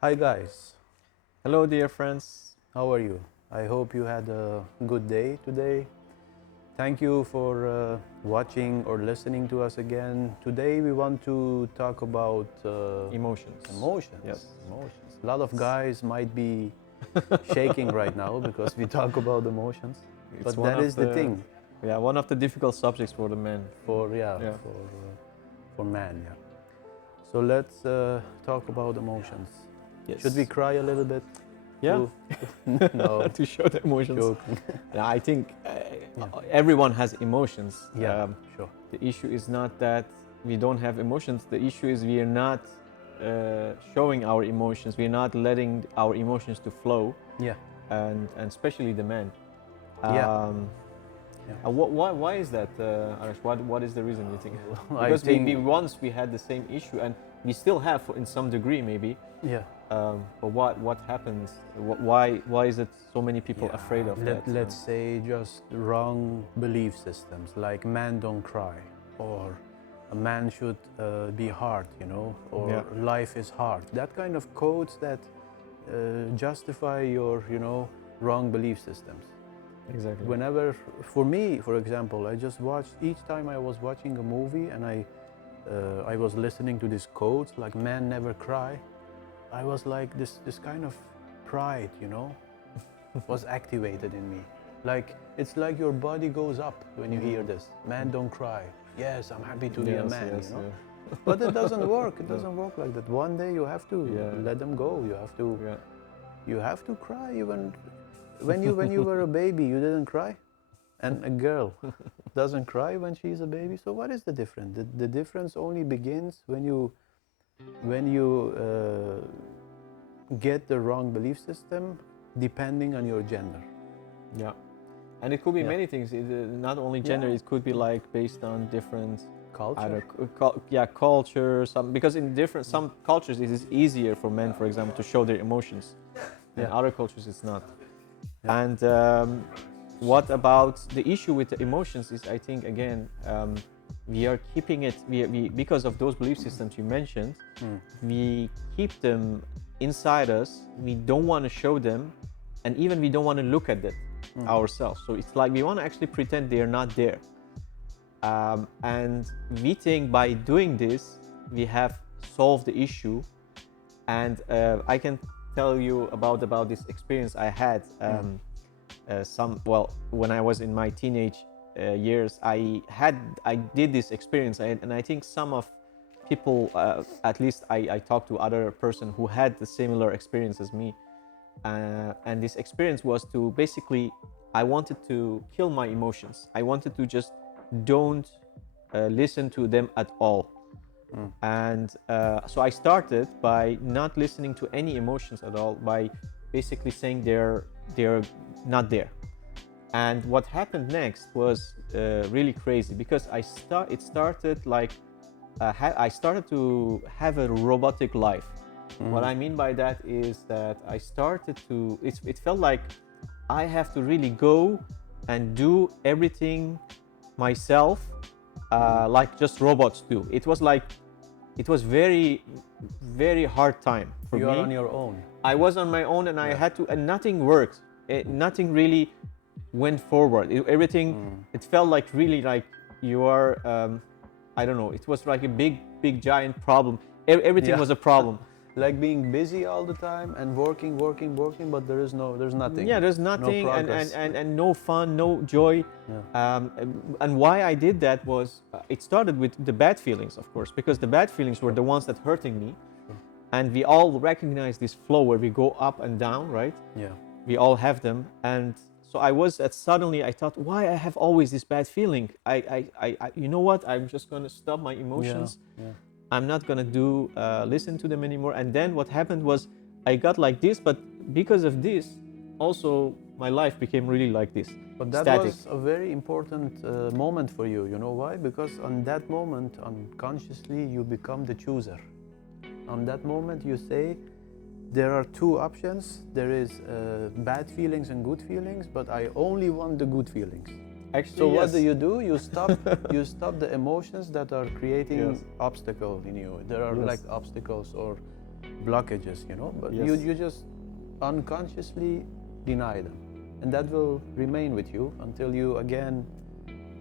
Hi guys, Hello, dear friends. how are you? I hope you had a good day today. Thank you for watching or listening to us again. Today we want to talk about Emotions. emotions. Yes. Emotions. A lot of guys might be shaking right now because we talk about emotions. It's But one that of is the the thing one of the difficult subjects for the men. for Yeah. for man. Yeah. So let's talk about emotions. Yes. Should we cry a little bit? Yeah. No, To show the emotions. joking. Yeah, I think Yeah. everyone has emotions. Yeah, sure. The issue is not that we don't have emotions. The issue is we are not showing our emotions. We are not letting our emotions to flow, Yeah. and especially the men. Yeah. Um, Yeah. why is that, Arash? What is the reason you think? I Because think we once we had the same issue, and we still have in some degree maybe. yeah. But what happens? Why is it so many people afraid of that? Let's say just wrong belief systems like man don't cry or a man should be hard, or Yeah. life is hard. That kind of quotes that justify your, wrong belief systems. Exactly. Whenever, for me, for example, I just watched each time I was watching a movie and I was listening to these quotes like "man never cry." I was like this kind of pride, was activated in me. Like it's like your body goes up when you hear this. Man, don't cry. Yes, I'm happy to be a Yes, man, yes, yeah. But it doesn't work. It No. doesn't work like that. One day you have to Yeah. let them go. Yeah. You have to cry even when you were a baby. You didn't cry, and a girl doesn't cry when she's a baby. So what is the difference? The difference only begins when you get the wrong belief system depending on your gender. Yeah. And it could be Yeah. many things. Not only gender. Yeah. It could be like based on different Culture. either culture. Some because in different some cultures it is easier for men, for example, to show their emotions. In Yeah. other cultures it's not. Yeah. And what about the issue with the emotions is, I think, again, we are keeping it, we because of those belief systems you mentioned, we keep them inside us. We don't want to show them, and even we don't want to look at it ourselves. So it's like we want to actually pretend they're not there. And we think by doing this, we have solved the issue. And I can tell you about this experience I had. When I was in my teenage years, I did this experience, and I think some of people, at least I talked to other person who had the similar experience as me, and this experience was to basically, I wanted to kill my emotions. I wanted to just don't listen to them at all. And so I started by not listening to any emotions at all, by basically saying they're not there. And what happened next was really crazy, because it started like I started to have a robotic life. What I mean by that is that I started to, it felt like I have to really go and do everything myself, like just robots do. It was like, it was very, very hard time for You me. are on your own. I was on my own, and I had to, and nothing worked. Nothing really went forward. Everything, it felt like really like you are, I don't know, it was like a big giant problem. Everything Yeah. was a problem. Like being busy all the time and working, but there's nothing. Yeah, there's No nothing, progress. and no fun, no joy. And why I did that was, it started with the bad feelings, of course, because the bad feelings were the ones that hurting me. And we all recognize this flow where we go up and down, right? Yeah. We all have them. And so I was at, suddenly I thought, why I have always this bad feeling? You know what? I'm just gonna stop my emotions. Yeah. I'm not gonna do listen to them anymore. And then what happened was, I got like this, but because of this, also my life became really like this. But that static. was a very important moment for you. You know why? Because on that moment, unconsciously, you become the chooser. On that moment, you say, there are two options. There is bad feelings and good feelings, but I only want the good feelings. Actually, So what yes. do? You stop you stop the emotions that are creating Yes. obstacle in you. There are Yes. like obstacles or blockages, you know, but Yes. you just unconsciously deny them, and that will remain with you until you again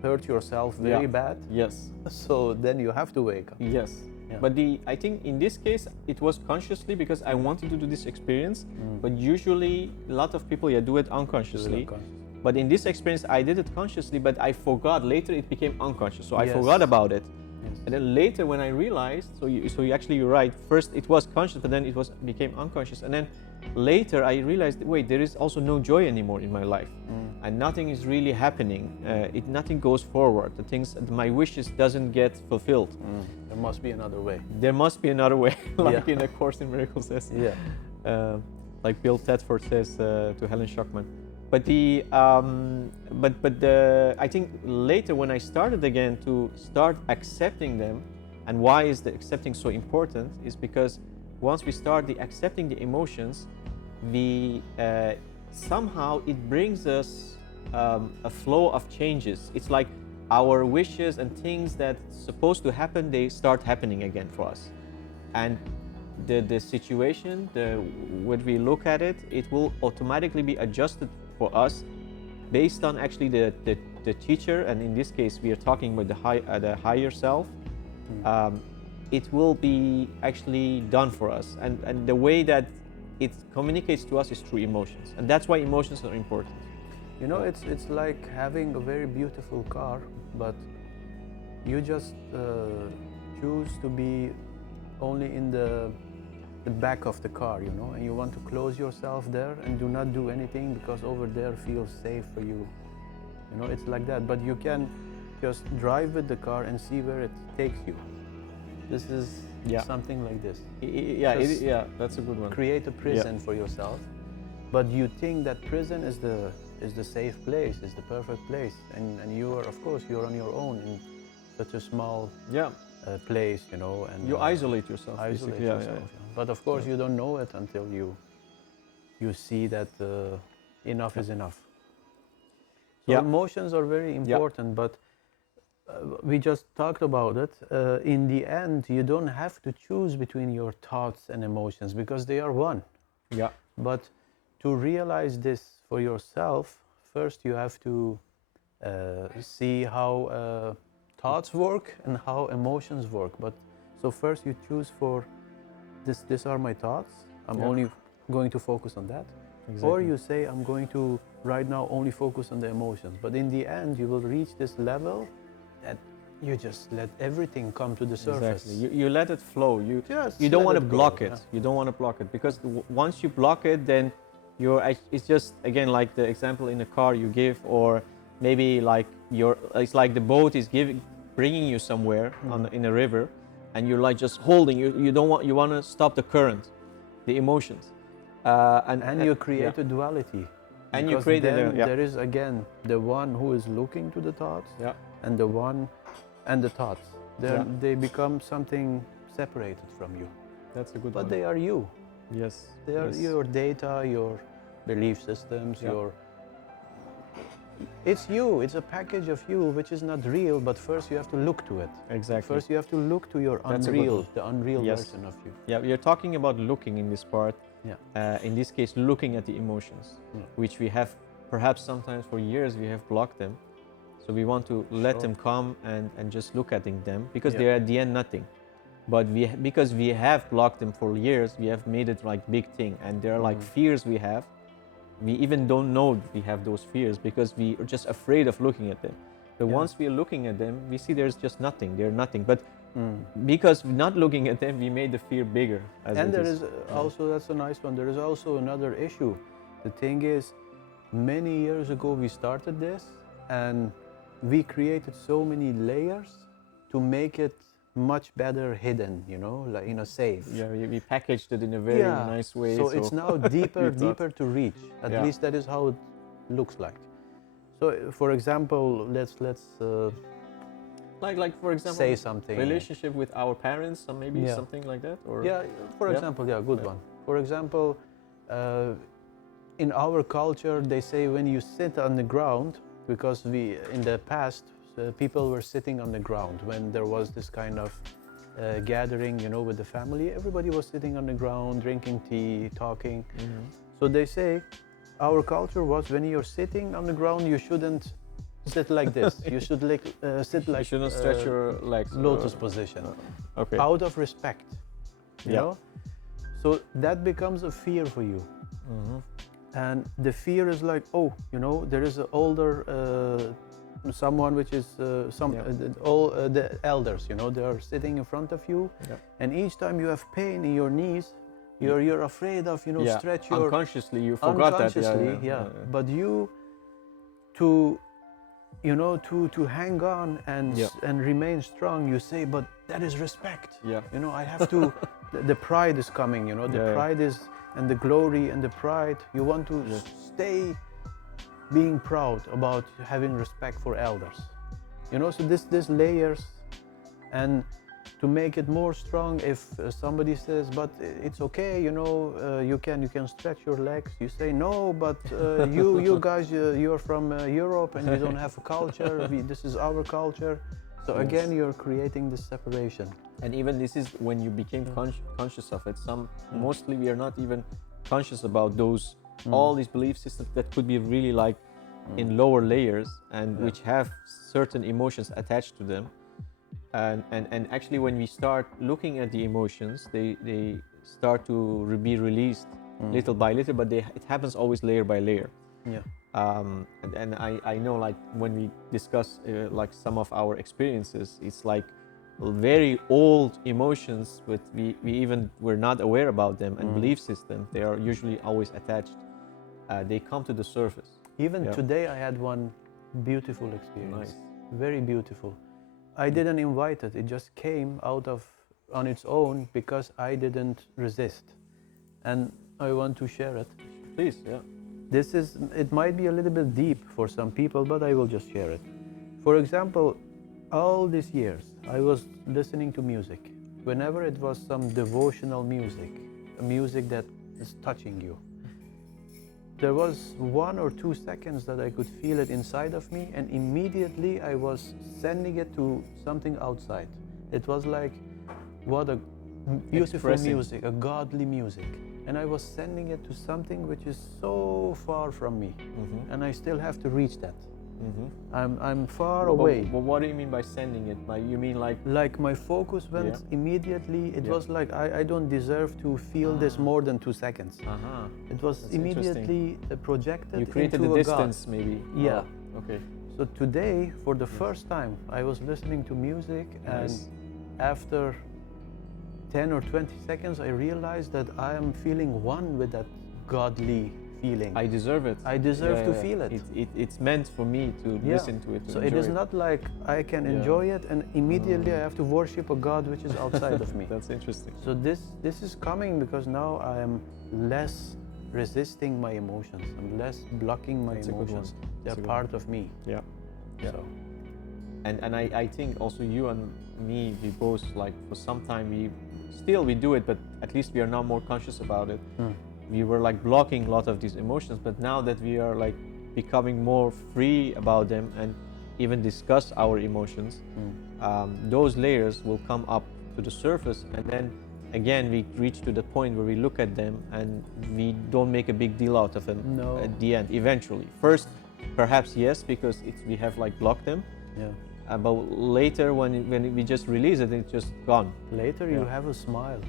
hurt yourself very Yeah. bad. Yes. So then you have to wake up. Yes. Yeah. But I think in this case it was consciously because I wanted to do this experience. But usually a lot of people do it unconsciously. unconscious. But in this experience I did it consciously, but I forgot. Later it became unconscious, so I Yes. forgot about it. Yes. And then later when I realized, you're right. First it was conscious, but then it became unconscious. And then later I realized, wait, there is also no joy anymore in my life, and nothing is really happening. Nothing goes forward. My wishes doesn't get fulfilled. There must be another way. There must be another way, like Yeah. in A Course in Miracles says. Yeah. Like Bill Tedford says to Helen Schuckman. But I think later when I started again to start accepting them, and why is the accepting so important, is because once we start accepting the emotions, somehow it brings us a flow of changes. It's like our wishes and things that's supposed to happen, they start happening again for us. And the situation, when we look at it, it will automatically be adjusted for us based on actually the teacher, and in this case we are talking about the higher self. It will be actually done for us, and the way that it communicates to us is through emotions, and that's why emotions are important. You know, it's like having a very beautiful car, but you just choose to be only in the back of the car, you know, and you want to close yourself there and do not do anything because over there feels safe for you. You know, it's like that. But you can just drive with the car and see where it takes you. This is something like this. Yeah, that's a good one. Create a prison for yourself, but you think that prison is the safe place, is the perfect place, and you are, of course, you're on your own in such a small place, you know, and you isolate yourself. Isolate basically. yourself. Yeah. But of course, you don't know it until you see that enough is enough. So emotions are very important, but we just talked about it. In the end, you don't have to choose between your thoughts and emotions because they are one. Yeah. But to realize this for yourself, first you have to see how thoughts work and how emotions work. But so first you choose for this. These are my thoughts. I'm only going to focus on that. Exactly. Or you say I'm going to right now only focus on the emotions. But in the end, you will reach this level that you just let everything come to the surface. Exactly. You let it flow. You Just don't let want to it go, block it. yeah. You don't want to block it because once you block it, then it's just again like the example in the car you give, or maybe like it's like the boat is bringing you somewhere in a river, and you're like just holding. You want to stop the current, the emotions, And you create a duality. And you Because create then a there is again the one who is looking to the thoughts, and the one and the thoughts. They become something separated from you. That's a good But one. they are you. Yes. They are your data, your belief systems, it's you. It's a package of you which is not real, but first you have to look to it. Exactly. First you have to look to your That's a good unreal, one. the unreal Yes. version of you. Yeah, you're talking about looking in this part. Yeah. In this case, looking at the emotions, which we have perhaps sometimes for years we have blocked them. So we want to let them come and just look at them because they're at the end nothing. But because we have blocked them for years, we have made it like big thing, and they're like fears we have. We even don't know we have those fears because we are just afraid of looking at them. But once we are looking at them, we see there's just nothing. They're nothing. But because not looking at them, we made the fear bigger. And there is also, that's a nice one, there is also another issue. The thing is, many years ago we started this and we created so many layers to make it much better hidden, you know, like in a safe. Yeah, we packaged it in a very nice way. So it's now deeper to reach. At least that is how it looks like. So for example, let's like for example, say something. Relationship with our parents, or maybe something like that, or for example, good one. For example, in our culture, they say when you sit on the ground, because in the past people were sitting on the ground when there was this kind of gathering, you know, with the family. Everybody was sitting on the ground, drinking tea, talking. So they say our culture was when you're sitting on the ground, you shouldn't sit like this. You should sit like You shouldn't stretch your legs. lotus position, Okay. out of respect. You Yeah. know, so that becomes a fear for you. And the fear is like, oh, you know, there is an older someone which is all the elders, you know, they are sitting in front of you, and each time you have pain in your knees, you're afraid of, you know, stretch your unconsciously you forgot that. But you to, you know, to hang on and remain strong, you say, but that is respect. You know, I have to. The pride is coming, you know, the pride is, and the glory and the pride, you want to stay being proud about having respect for elders, you know. So this layers, and to make it more strong, if somebody says, but it's okay, you know, you can stretch your legs, you say, no, but you guys, you're from Europe and you don't have a culture, this is our culture. So again, you're creating this separation. And even this is when you became conscious of it. Mostly we are not even conscious about those all these belief systems that could be really like in lower layers, and which have certain emotions attached to them. And actually, when we start looking at the emotions, they start to be released little by little, but it happens always layer by layer. And I know, like when we discuss like some of our experiences, it's like very old emotions, but we even were not aware about them, and belief systems, they are usually always attached. They come to the surface. Even today I had one beautiful experience. Very beautiful. I didn't invite it, it just came out of on its own because I didn't resist. And I want to share it. Please, It might be a little bit deep for some people, but I will just share it. For example, all these years I was listening to music. Whenever it was some devotional music, a music that is touching you, there was 1 or 2 seconds that I could feel it inside of me, and immediately I was sending it to something outside. It was like, what a beautiful music, a godly music. And I was sending it to something which is so far from me, and I still have to reach that. I'm far away. But what do you mean by sending it? You mean like my focus went immediately. It was like I don't deserve to feel this more than 2 seconds. It was That's immediately projected. You created into the a distance, God. maybe. Yeah. Okay. So today, for the first time, I was listening to music, and after 10 or 20 seconds, I realized that I am feeling one with that godly feeling. I deserve it. I deserve to feel it. It's meant for me to listen to it. So it is not like I can enjoy it and immediately I have to worship a God which is outside of me. That's interesting. So this is coming because now I am less resisting my emotions. I'm less blocking my emotions. They're part of me. Yeah. So. And I think also you and me, we both, like, for some time we do it, but at least we are now more conscious about it. We were like blocking a lot of these emotions, but now that we are like becoming more free about them and even discuss our emotions, those layers will come up to the surface, and then again we reach to the point where we look at them and we don't make a big deal out of them at the end. Eventually, first perhaps yes, because we have like blocked them, but later when we just release it, it's just gone. Later you have a smile.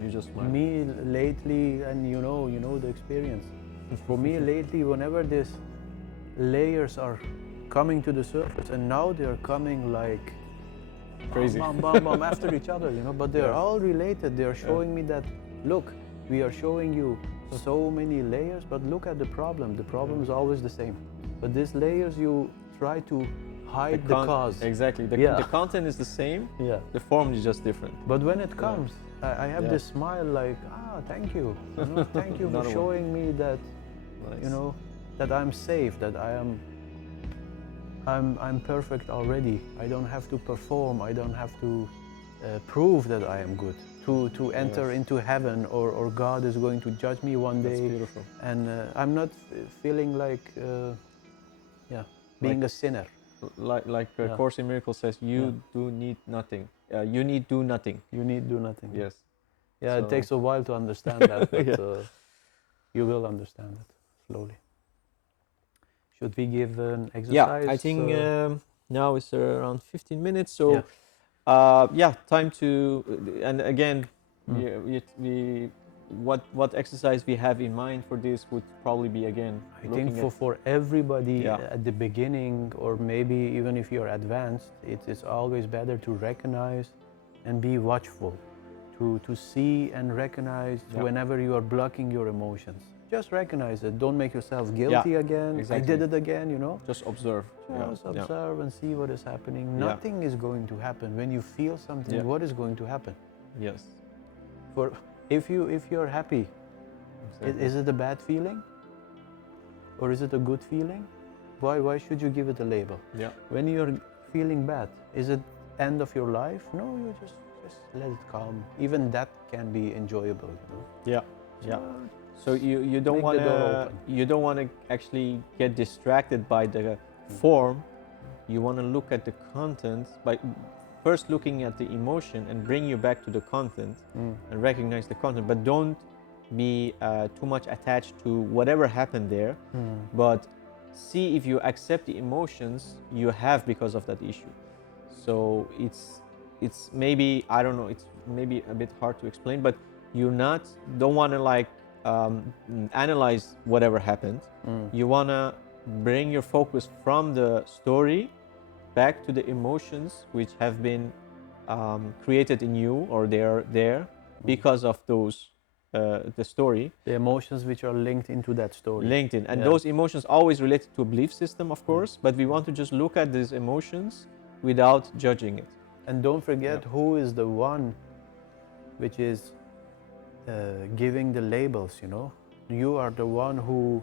You just smile. Me lately, and you know the experience. For me lately, whenever these layers are coming to the surface, and now they are coming like crazy, bam, bam, bam, after each other, but they are all related. They are showing me that, look, we are showing you so many layers, but look at the problem. The problem is always the same. But these layers, you try to hide the cause. Exactly. The content is the same. The form is just different. But when it comes, I have this smile like, thank you. Thank you for showing me that, that I'm safe, that I'm perfect already. I don't have to perform. I don't have to prove that I am good to enter into heaven, or God is going to judge me one day. That's beautiful. And I'm not feeling like being a sinner. like Yeah. Course in Miracles says, you do need nothing. You need do nothing. You need do nothing. Yes. Yeah, So- it takes a while to understand that, but Yeah. you will understand it slowly. Should we give an exercise? Yeah, I think now it's around 15 minutes. So, Yeah. time to. And again, we what exercise we have in mind for this would probably be again. I think for everybody Yeah. at the beginning, or maybe even if you're advanced, it's always better to recognize and be watchful, to see and recognize whenever you are blocking your emotions. Just recognize it. Don't make yourself guilty again. exactly. I did it again, you know. Just observe. Just observe and see what is happening. Yeah. Nothing is going to happen. When you feel something, Yeah. what is going to happen? Yes. For if you're happy, Exactly. is it a bad feeling? Or is it a good feeling? Why should you give it a label? Yeah. When you're feeling bad, is it end of your life? No, you just let it calm. Even that can be enjoyable, you know. Yeah. Yeah. So you don't Make want the door to open. you don't want to actually get distracted by the form. You want to look at the content by first looking at the emotion and bring you back to the content and recognize the content. But don't be too much attached to whatever happened there. But see if you accept the emotions you have because of that issue. So it's maybe, I don't know, it's maybe a bit hard to explain, but you don't want to like analyze whatever happened. You want to bring your focus from the story back to the emotions which have been created in you, or they're there because of those the story. The emotions which are linked into that story. Linked in. And those emotions always related to a belief system, of course, but we want to just look at these emotions without judging it. And don't forget who is the one which is giving the labels, you know. You are the one who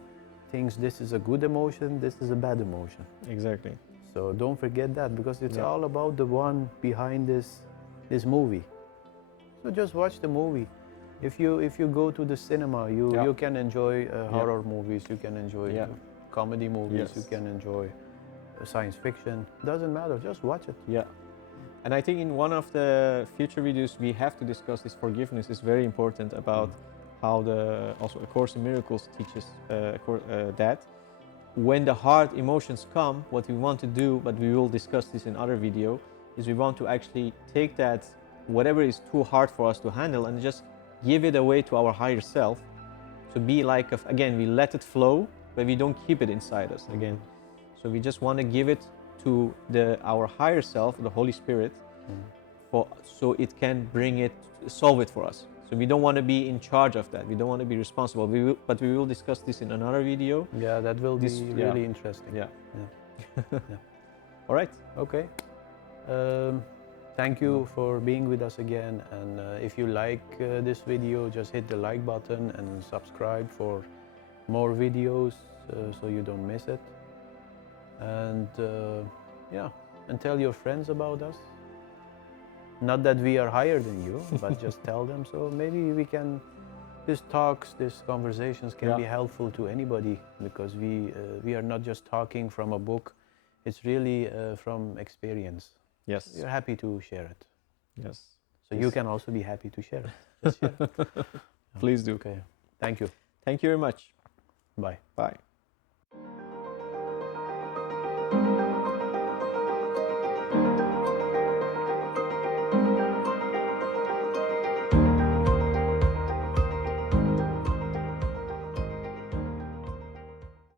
thinks this is a good emotion, this is a bad emotion. Exactly. So don't forget that, because it's all about the one behind this movie. So just watch the movie. If you go to the cinema, you can enjoy horror movies, you can enjoy comedy movies, you can enjoy science fiction. Doesn't matter, just watch it. Yeah. And I think in one of the future videos we have to discuss this forgiveness is very important, about how also A Course in Miracles teaches that when the hard emotions come, what we want to do, but we will discuss this in other video, is we want to actually take that, whatever is too hard for us to handle, and just give it away to our higher self. To be like, again, we let it flow, but we don't keep it inside us again. So we just want to give it to our higher self, the Holy Spirit, so it can solve it for us. So we don't want to be in charge of that. We don't want to be responsible. But we will discuss this in another video. Yeah, that will be really interesting. Yeah. Yeah. All right. Okay. Thank you for being with us again. And if you like this video, just hit the like button and subscribe for more videos so you don't miss it. And and tell your friends about us. Not that we are higher than you, but just tell them. So maybe these talks, these conversations can be helpful to anybody, because we are not just talking from a book. It's really from experience. Yes. We're happy to share it. Yes. So you can also be happy to share it. Just share it. Please do. Okay. Thank you. Thank you very much. Bye. Bye.